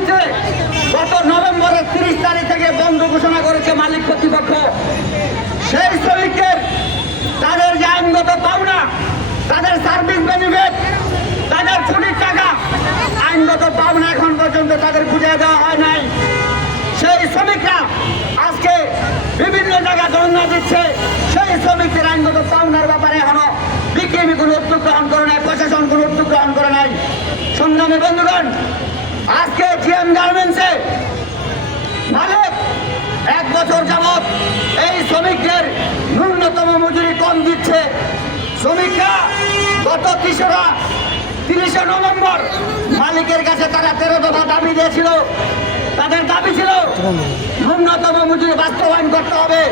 লিস্টে গত নভেম্বরের 30 তারিখ থেকে বন্ধ ঘোষণা করেছে মালিক কর্তৃপক্ষ। সেই শ্রমিকদের তাদের যে আইনগত পাওনা, তাদের সার্ভিস বেনিফিট, তাদের ছুটির টাকা, আইনগত পাওনা এখন পর্যন্ত তাদের বুঝিয়ে দেওয়া হয় নাই। সেই শ্রমিকরা আজকে বিভিন্ন জায়গায় ধর্ণা দিচ্ছে। সেই শ্রমিকদের আইনগত পাওনার ব্যাপারে এখনো বিকেএমই কোনো উদ্যোগ গ্রহণ করে নাই, প্রশাসন কোনো উদ্যোগ গ্রহণ করে নাই। সংগ্রামী বন্ধুগণ, আজকে জিএম গার্মেন্টসে মালিক 1 বছর যাবৎ এই শ্রমিকদের ন্যূনতম মজুরি কম দিচ্ছে। শ্রমিকরা গত 30শে নভেম্বর মালিকের কাছে তারা 13 দফা দাবি দিয়েছিল। তাদের দাবি ছিল ন্যূনতম মজুরি বাস্তবায়ন করতে হবে,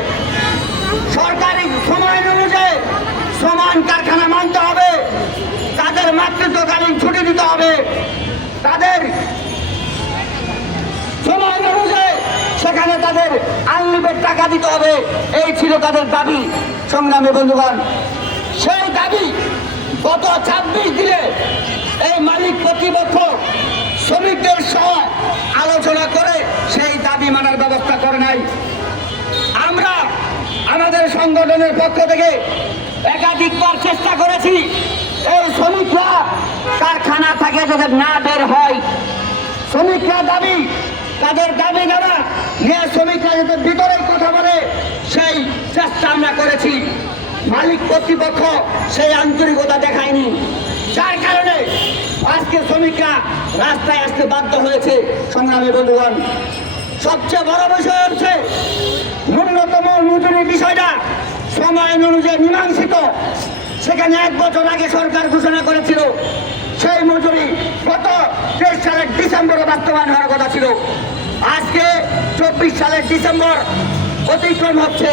সরকারি সময় অনুযায়ী সমান কারখানা মানতে হবে, তাদের মাতৃত্বকালীন ছুটি দিতে হবে, তাদের সময় অনুযায়ী সেখানে তাদের আনলিমিটেড টাকা দিতে হবে। এই ছিল তাদের দাবি। সংগ্রামী বন্ধুগণ, সেই দাবি গত 26 দিনে এই মালিক কর্তৃপক্ষ শ্রমিকদের সহ আলোচনা করে সেই দাবি মানার ব্যবস্থা করে নাই। আমরা আমাদের সংগঠনের পক্ষ থেকে একাধিকবার চেষ্টা করেছি এই শ্রমিকরা কারখানা থেকে যাতে না বের হয়। শ্রমিকরা দাবি, তাদের দাবি দেওয়া নিয়ে শ্রমিকরা যাতে ভিতরে কথা বলে সেই চেষ্টা আমরা করেছি। মালিক কর্তৃপক্ষ সেই আন্তরিকতা দেখায়নি, যার কারণে আজকে শ্রমিকরা রাস্তায় আসতে বাধ্য হয়েছে। সংগ্রামী বন্ধুগণ, সবচেয়ে বড় বিষয় হচ্ছে ন্যূনতম মজুরির বিষয়টা সময় অনুযায়ী মীমাংসিত। সেখানে 1 বছর আগে সরকার ঘোষণা করেছিল সেই মজুরি গত 23 সালের ডিসেম্বরে বাস্তবায়ন হওয়ার কথা ছিল। আজকে 24 সালের ডিসেম্বর অতিক্রম হচ্ছে,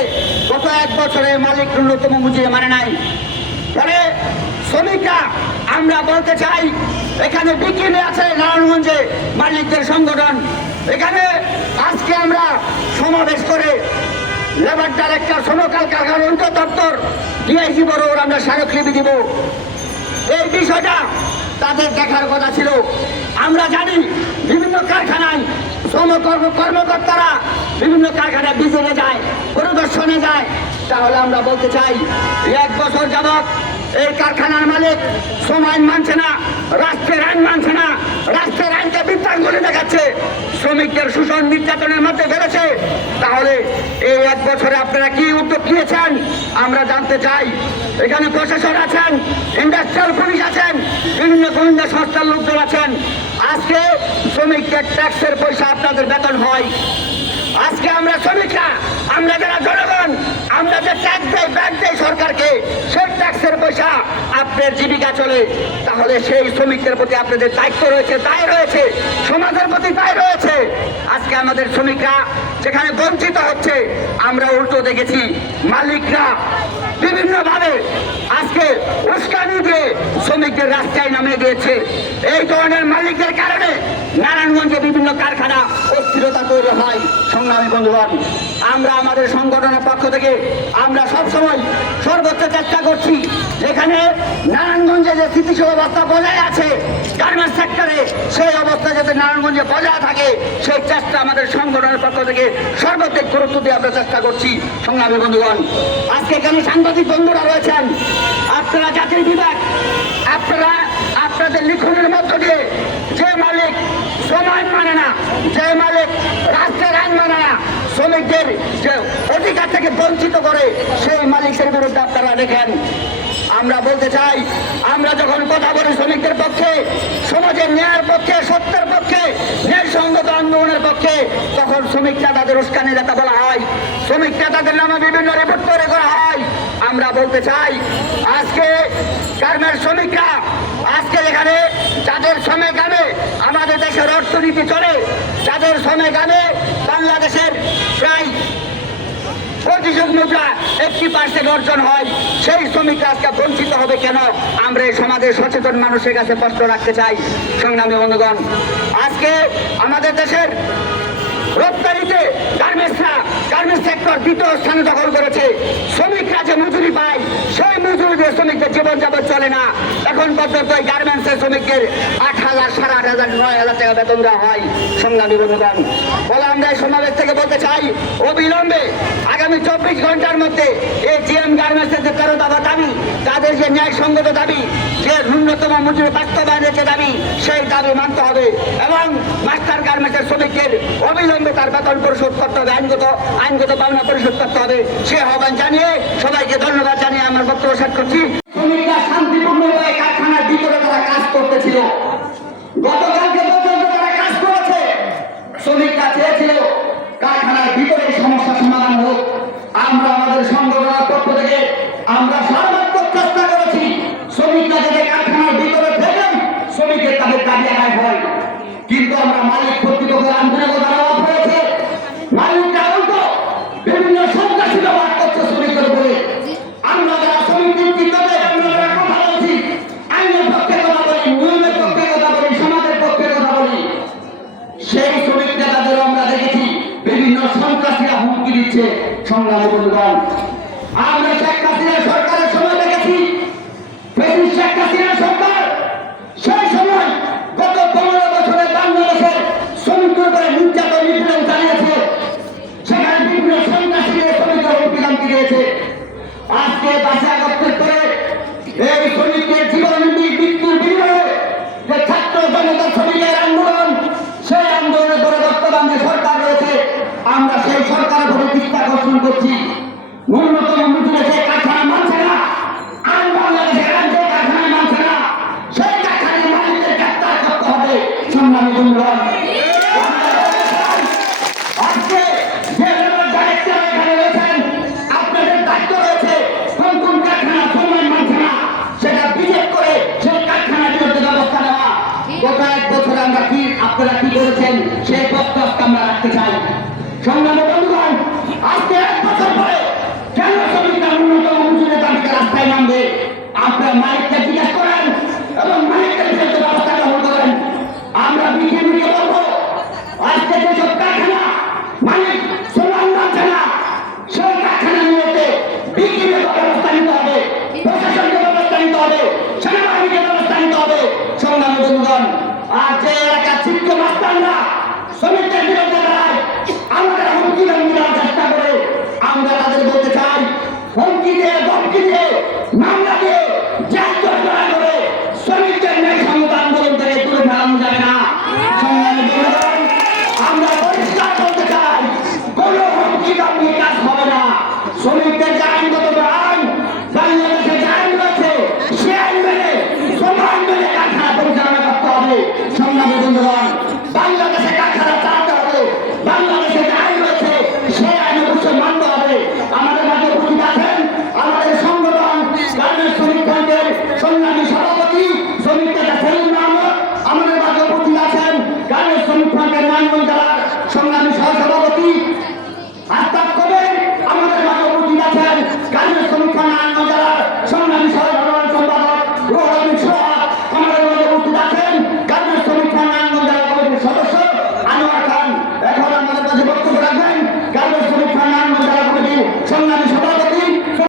গত 1 বছরে মালিক ন্যূনতম মজুরি মানে নাই। ফলে শ্রমিকরা আমরা বলতে চাই, এখানে বিকেলে আছে নারায়ণগঞ্জে মালিকদের সংগঠন, এখানে আজকে আমরা সমাবেশ করে লেবার ডাইরেক্টর, সমকাল কারখানা উন্নত দপ্তর, ডিআইজি বরাবর আমরা স্মারকলিপি দিব। এই বিষয়টা তাদের দেখার কথা ছিল। আমরা জানি বিভিন্ন কারখানায় কর্মকর্তারা বিভিন্ন কারখানায় ভিজিটে যায়, পরিদর্শনে যায়। তাহলে আমরা বলতে চাই 1 বছর যাবৎ এই কারখানার মালিক শ্রম আইন মানছে না, রাষ্ট্রের আইন মানছে না, রাষ্ট্রের আইনকে বিভ্রাঙ্গুলি দেখাচ্ছে, শ্রমিকদের শোষণ নির্যাতনের মধ্যে বেড়েছে। তাহলে এই 1 বছরে আপনারা কি উদ্যোগ নিয়েছেন আমরা জানতে চাই। এখানে প্রশাসন আছেন, ইন্ডাস্ট্রিয়াল পুলিশ আছেন, বিভিন্ন গোয়েন্দা সংস্থার লোকজন আছেন। আজকে শ্রমিকদের ট্যাক্সের পয়সা আপনাদের বেতন হয়। আজকে আমরা শ্রমিকরা, আমরা যারা জনগণ, আমরা যে ট্যাক্স দেয়, ব্যাংক দেয় সরকারকে, সেই ট্যাক্সের পয়সা আপনার জীবিকা চলে। তাহলে সেই শ্রমিকদের প্রতি আপনাদের দায়িত্ব রয়েছে, দায় রয়েছে, সমাজের প্রতি দায় রয়েছে। আজকে আমাদের শ্রমিকরা যেখানে বঞ্চিত হচ্ছে, আমরা উল্টো দেখেছি মালিকরা বিভিন্নভাবে আজকে উস্কানি দিয়ে শ্রমিকদের রাস্তায় নামিয়ে দিয়েছে। এই ধরনের মালিকদের কারণে নারায়ণগঞ্জে বিভিন্ন কারখানা অস্থিরতা তৈরি হয়। সংগ্রামী বন্ধুগণ, আমরা আমাদের সংগঠনের পক্ষ থেকে আমরা সবসময় সর্বোচ্চ চেষ্টা করছি যেখানে নারায়ণগঞ্জে যে স্থিতিশীল অবস্থা বজায় আছে গার্মেন্টস সেক্টরে, সেই অবস্থা যাতে নারায়ণগঞ্জে বজায় থাকে সেই চেষ্টা আমাদের সংগঠনের পক্ষ থেকে সর্বাধিক গুরুত্ব দিয়ে আমরা চেষ্টা করছি। সংগ্রামী বন্ধুগণ, আজকে এখানে সাংবাদিক বন্ধুরা রয়েছেন, আপনারা জাতির বিভাগ, আপনারা আপনাদের লিখনের মধ্য দিয়ে যে মালিক শ্রম আইন মানে না, যে মালিক রাষ্ট্রের আইন মানে না, শ্রমিকদের যে অধিকার থেকে বঞ্চিত করে সেই মালিকের বিরুদ্ধে আপনারা দেখেন। আমরা বলতে চাই, আমরা যখন কথা বলি শ্রমিকদের পক্ষে, সমাজের ন্যায়ের পক্ষে, সত্যের পক্ষে, ন্যায়সঙ্গত আন্দোলনের পক্ষে, তখন শ্রমিকরা তাদের উস্কানি নেতা বলা হয়, শ্রমিকরা তাদের নামে বিভিন্ন রিপোর্ট তৈরি করা হয়। আমরা বলতে চাই, আজকে গার্মেন্টস শ্রমিকরা আজকে এখানে যাদের শ্রমে গামে আমাদের দেশের অর্থনীতি চলে, যাদের শ্রমে গামে বাংলাদেশের প্রায় 25 মুদ্রা 80% অর্জন হয়, সেই শ্রমিকরা আজকে বঞ্চিত হবে কেন? আমরা এই সমাজের সচেতন মানুষের কাছে প্রশ্ন রাখতে চাই। সংগ্রামী বন্ধুগণ, আজকে আমাদের দেশের রপ্তানিতে গার্মেন্টস সেক্টর দ্বিতীয় স্থানে দখল করেছে। শ্রমিকরা যে মজুরি পায় সেই মজুরি দিয়ে শ্রমিকদের জীবনযাপন চলে না। এখন পর্যন্ত গার্মেন্টসের শ্রমিকদের 8,000, 8,500, 9,000 টাকা বেতন দেওয়া হয়। সংগ্রামী বন্ধুগণ, বলে আমরা এই সমাবেশ থেকে বলতে চাই, অবিলম্বে আগামী 24 ঘন্টার মধ্যে এই জিএম গার্মেন্টসের যে 13 দফা দাবি, তাদের যে ন্যায়সঙ্গত দাবি, যে ন্যূনতম মজুরি বাস্তবায়নের যে দাবি, সেই দাবি মানতে হবে এবং মাস্টার গার্মেন্টসের শ্রমিকদের অবিলম্বে তার বেতন পরিশোধ করতে হবে, আইনগত পাওনা পরিশোধ করতে হবে। সে আহ্বান জানিয়ে সবাইকে ধন্যবাদ জানিয়ে আমার বক্তব্য শেষ করছি। শ্রমিকরা শান্তিপূর্ণভাবে কারখানার ভিতরে তারা কাজ করতেছিল। গতকালকে পর্যন্ত তারা কাজ করেছে। শ্রমিকরা চেয়েছিল কারখানার ভিতরে সমস্যা সমাধান হোক। আমরা আমাদের সংগঠনের পক্ষ থেকে আমরা সর্বাত্মক চেষ্টা করেছি শ্রমিকরা যাতে কারখানার ভিতরে থেকে শ্রমিকের তাদের দাবি আদায় হয়। কিন্তু আমরা মালিক কর্তৃপক্ষের আন্তরিকতার অভাব হয়েছে। মালিকরা উল্টো বিভিন্ন সন্ত্রাসী ব্যবহার করছে শ্রমিকের উপরে। আমরা যারা শ্রমিক নেতৃত্ব দেয়, আমরা যারা কথা বলছি, আইনের পক্ষে কথা বলি, নিয়মের পক্ষে কথা বলি, সমাজের পক্ষে কথা বলি, সেই শ্রমিক নেতাদেরও আমরা দেখেছি বিভিন্ন সন্ত্রাসীরা হুমকি দিচ্ছে। সংগ্রামী বন্ধুগণ, আমরা শেখ হাসিনা সরকারের সময় দেখেছি, শেখ হাসিনা সরকার সেই সময় গত 15 বছরে বাংলাদেশের শ্রমিকদের উপরে নির্যাতন নিপীড়ন চালিয়েছে। সেখানে বিভিন্ন সন্ত্রাসীদের শ্রমিকদের হুমকি দিয়েছে। আজকে 5 আগস্টের পরে এই শ্রমিকদের জীবন মৃত্যুর বিনিময়ে যে ছাত্র জনতা শ্রমিকের আন্দোলন, সেই আন্দোলনের পরে বর্তমান যে সরকার রয়েছে, আমরা সেই সরকারের প্রতি চিন্তা আকর্ষণ করছি। ন্যূনতম মজুরি যে কারখানা মানছে না, আর বাংলাদেশের রাজ্যে কারখানা মানছে না, সেই কারখানার মালিকদের গ্রেফতার করতে হবে। সংগ্রামী বন্ধুগণ, আজকে যে ডাইরেক্টর এখানে রয়েছেন, আপনাদের দায়িত্ব রয়েছে কোন কোন কারখানা শ্রমিক মানছে না সেটা বিজেপ করে সেই কারখানার বিরুদ্ধে ব্যবস্থা নেওয়া। গত 1 বছরে আমরা আপনারা কি করেছেন সেই প্রস্তাবটা আমরা রাখতে চাই। সংগ্রামী বন্ধুগণ, আজকে 1 বছর পরে কেন শ্রমিকরা ন্যূনতম মজুরির দাবিতে রাস্তায় নামবে? আপনার মালিককে জিজ্ঞাসা